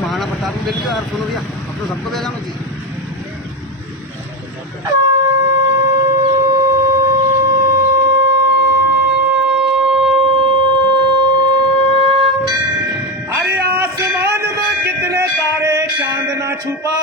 महाराणा प्रताप को ले लीजिए यार, सुनो भैया, अब तो सबको भेजा मुझे। अरे आसमान में कितने तारे, चांद ना छुपा,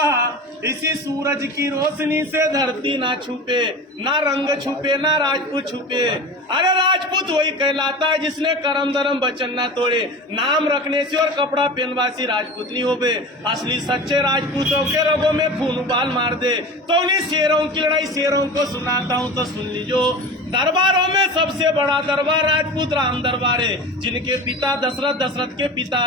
इसी सूरज की रोशनी से धरती ना छुपे, ना रंग छुपे ना राजपूत छुपे। अरे राजपूत वही कहलाता है जिसने करम धर्म वचन ना तोड़े, नाम रखने से और कपड़ा पहनवा से राजपूत नहीं होबे। असली सच्चे राजपूतों के रगों में खून उबाल मार दे। तो उन्हीं शेरों की लड़ाई शेरों को सुनाता हूँ, तो सुन लीजो। दरबारों में सबसे बड़ा दरबार राजपूत राम दरबार है, जिनके पिता दशरथ, दशरथ के पिता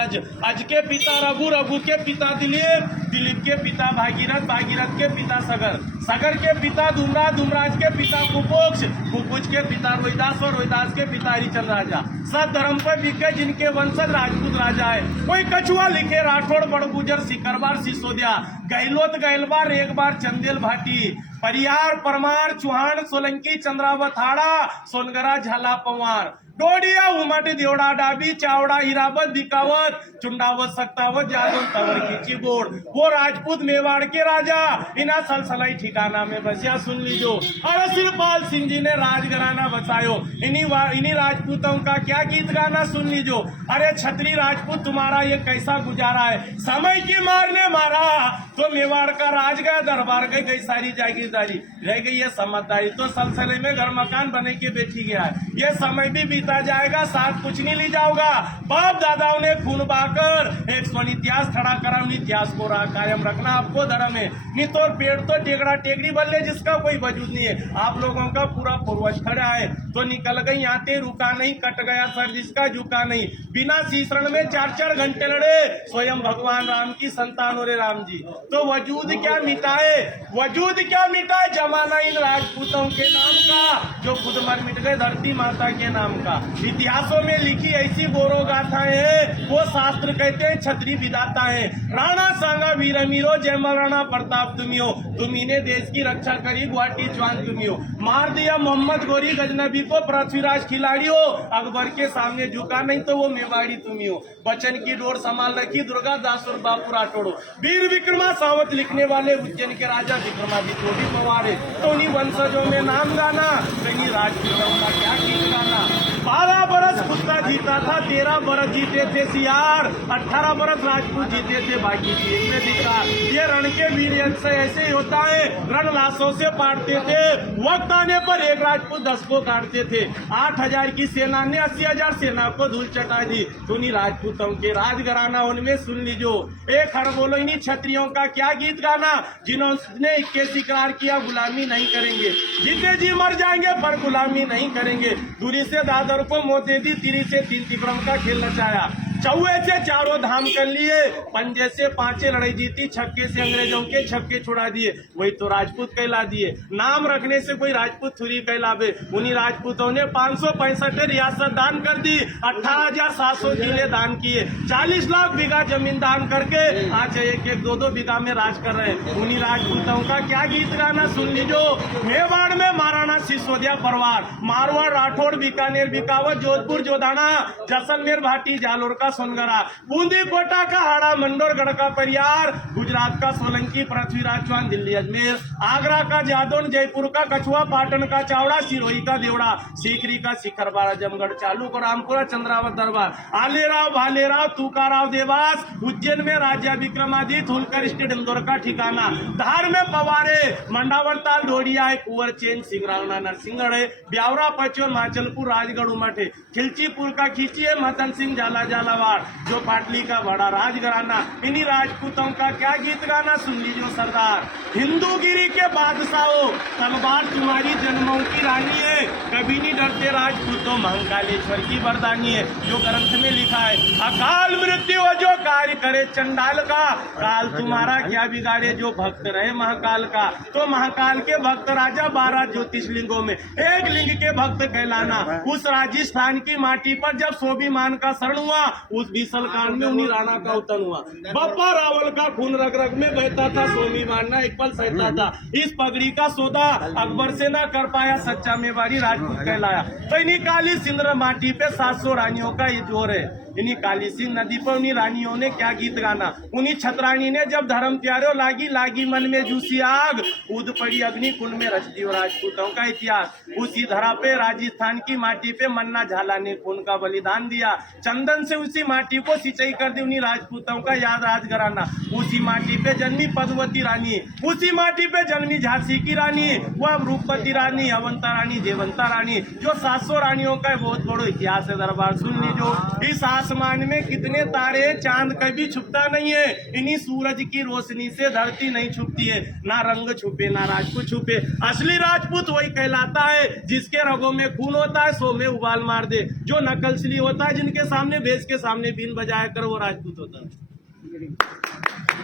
अज के पिता रघु, रघु के पिता दिलीप, दिलीप के पिता भागीरथ, भागीरथ के पिता सगर, सगर के पिता धूमराज, धूमराज के पिता कुपोक्ष, कुपोक्ष के पिता रोहिदास और रोहिदास के पिता हरिचंद्र राजा। सब धर्म पर बिके जिनके वंशज राजपूत राजा है। कोई कछुआ लिखे राठौड़, बड़गुजर, सिकरबार, सिसोदिया, गहलोत, गहलबार, एक बार चंदेल भाटी, परियार, परमार, चौहान, सोलंकी, चंद्रावत, हाड़ा, सोनगरा, झाला, पवार, डोडिया, उमट, देवड़ा, डाबी, चावड़ा, हिरावत, बिकावत, चुंडावत, सक्तावत, जादव, तवर, खींची, बोड़। वो राजपूत मेवाड़ के राजा इना सलसलाई ठिकाना में बसिया, सुन लीजो। और सिरपाल सिंह जी ने राजघराना बसायो, इन्हीं राजपूतों का क्या गीत गाना, सुन लीजो। अरे छत्री राजपूत तुम्हारा ये कैसा गुजारा है, समय की मार ने मारा तो मेवाड़ का राज गया, दरबार गई सारी जागीरदारी, रह गई है समझदारी। तो सलसले में घर मकान बने के बैठी गया है, ये समय भी बीता जाएगा, साथ कुछ नहीं ली जाओगा। बाप दादाओं ने खून बहाकर एक स्वर्ण इतिहास खड़ा करा, इतिहास को कायम रखना आपको धर्म है। नहीं तो पेड़ तो टेकड़ा टेकड़ी बल्ले जिसका कोई वजूद नहीं है। आप लोगों का पूरा पूर्वज खड़ा है तो निकल गई आते, रुका नहीं, कट गया सर जिसका झुका नहीं। बिना शीशरण में 4-4 घंटे लड़े स्वयं भगवान राम की संतान और राम जी। तो वजूद क्या मिटाए, वजूद क्या मिटाए जमाना इन राजपूतों के नाम का, जो खुद मर मिट गए धरती माता के नाम का। इतिहासों में लिखी ऐसी गौरव गाथाएं हैं, वो शास्त्र कहते हैं छत्री विधाता है। राणा सांगा वीर मीरो, जय महाराणा प्रताप तुम्ही हो, तुम्ही ने देश की रक्षा करी, गुवाहाटी जवान तुम्ही हो। मार दिया मोहम्मद गोरी गजनबी को, पृथ्वीराज खिलाड़ी हो, अकबर के सामने झुका नहीं तो वो मेवाड़ी तुम्ही हो। बचन की डोर संभाल रखी दुर्गा दास और बापू राठौड़ो। वीर विक्रमा सावत लिखने वाले उज्जैन के राजा विक्रमादित्य भी पवार है। तो उन्हीं वंशजों में नाम गाना, कहीं राजपूतों का क्या गीत गाना। 12 बरस कुत्ता जीता था, 13 बरस जीते थे सियार, 18 बरस राजपूत जीते थे, बाकी जीत में धिक्कार। ये रण के वीर से ऐसे ही होता है, रण लाशों से पाटते थे, वक्त आने पर एक राजपूत 10 को काटते थे। 8000 की सेना ने 80,000 सेना को धूल चटा दी। सुनी राजपूतों के राजघराना उनमें सुन लीजो। एक हर बोलो इन्हीं क्षत्रियों का क्या गीत गाना, जिन्होंने 21 इकरार किया गुलामी नहीं करेंगे, जीते जी मर जाएंगे पर गुलामी नहीं करेंगे। दूरी से दादर को मौत दे दी, तिरी से 3 तिक्रम का खेल नचाया, चौवे से 4 धाम कर लिए, पंजे से 5 लड़ाई जीती, छक्के से अंग्रेजों के छक्के छुड़ा दिए, वही तो राजपूत कहला दिए। नाम रखने से कोई राजपूत थोड़ी कहलावे। उन्हीं राजपूतों ने 565 रियासत दान कर दी, 18,700 जिले दान किए, 40 लाख बीघा जमीन दान करके आज 1-1, 2-2 बीघा में राज कर रहे हैं। उन्हीं राजपूतों का क्या गीत गाना, सुन लीजो। मेवाड़ में महाराणा सिसोदिया परिवार, मारवाड़, राठौड़, बीकानेर, बिकावत, जोधपुर, जोधाना, जैसलमेर, भाटी, जालोर का सोनगरा, बूंदी, कोटा का हाड़ा, मंडोर, गढ़ का परियार, गुजरात का सोलंकी, पृथ्वीराज चौहान, दिल्ली अजमेर, आगरा का जादौन, जयपुर का कछुआ, पाटन का चावड़ा, सिरोही का देवड़ा, सीकरी का शिखरबार, आजमगढ़, चालू को रामपुरा, चंद्रावत दरबार, आलेराव, भालेराव, तुकाराव, देवास, उज्जैन में राजा विक्रमादित्य, होलकर स्टेट, इंदौर का ठिकाना, धार में पवारे, मंडावर ताल, डोडिया है, कुंवर चेन, सिंगरावना, नरसिंहगढ़ है, ब्यावरा, पचोर, माचलपुर, राजगढ़, उमट है, खिलचीपुर का खींची है, मतन सिंह, झाला झालावाड़, जो पाटली का बड़ा राजघराना। इन्हीं राजपूतों का क्या गीत गाना, सुन लीजिए सरदार। हिंदूगिरी के बादशाहों, तलवार तुम्हारी जन्मों की रानी है, कभी नहीं डरते राजपूतों, महाकालेश्वर की वरदानी है, जो ग्रंथ में लिखा है। अकाल मृत्यु जो कार्य करे चंडाल का, काल तुम्हारा क्या बिगाड़े जो भक्त रहे महाकाल का। तो महाकाल के भक्त राजा 12 ज्योतिषलिंगों में एक लिंग के भक्त कहलाना। उस राजस्थान की माटी पर जब स्वाभिमान का शरण हुआ, उस बीसल कांड में उन्हीं राणा का अवतरण हुआ। बप्पा रावल का खून रग रग में बहता था, सोमी मारना एक पल सहता था। इस पगड़ी का सौदा अकबर से ना कर पाया, सच्चा मेवाड़ी राजपूत कहलाया। तो इन्हीं काली सिंदूर माटी पे 700 रानियों का ये जोर है। इन्हीं काली सिंह नदी पर उन्हीं रानियों ने क्या गीत गाना। उन्हीं छतरानी ने जब धर्म प्यारो लागी लागी मन में जूसी आग, कूद पड़ी अग्नि कुंड में रच दी राजपूतों का इतिहास। उसी धरा पे राजस्थान की माटी पे मन्ना झाला ने खून का बलिदान दिया। चंदन से उसी माटी को सिंचाई कर दी उन्हीं राजपूतों का याद राजघराना। उसी माटी पे जन्मी पद्मवती रानी, उसी माटी पे जन्मी झांसी की रानी, वह रूपवती रानी, अवंता रानी, जयवंता रानी, जो 700 रानियों का बहुत बड़ा इतिहास है। दरबार सुन लीजो। इस आसमान में कितने तारे, चांद कभी छुपता नहीं है। इन्हीं सूरज की रोशनी से धरती नहीं छुपती है। ना रंग छुपे ना राजपूत छुपे, असली राजपूत वही कहलाता है जिसके रगों में खून होता है, सो में उबाल मार दे। जो नकलसली होता है, जिनके सामने भेष के सामने बीन बजाया कर, वो राजपूत होता है।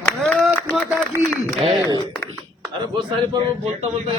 भारत माता की अरे बहुत सारे पर वो बोलता बोलता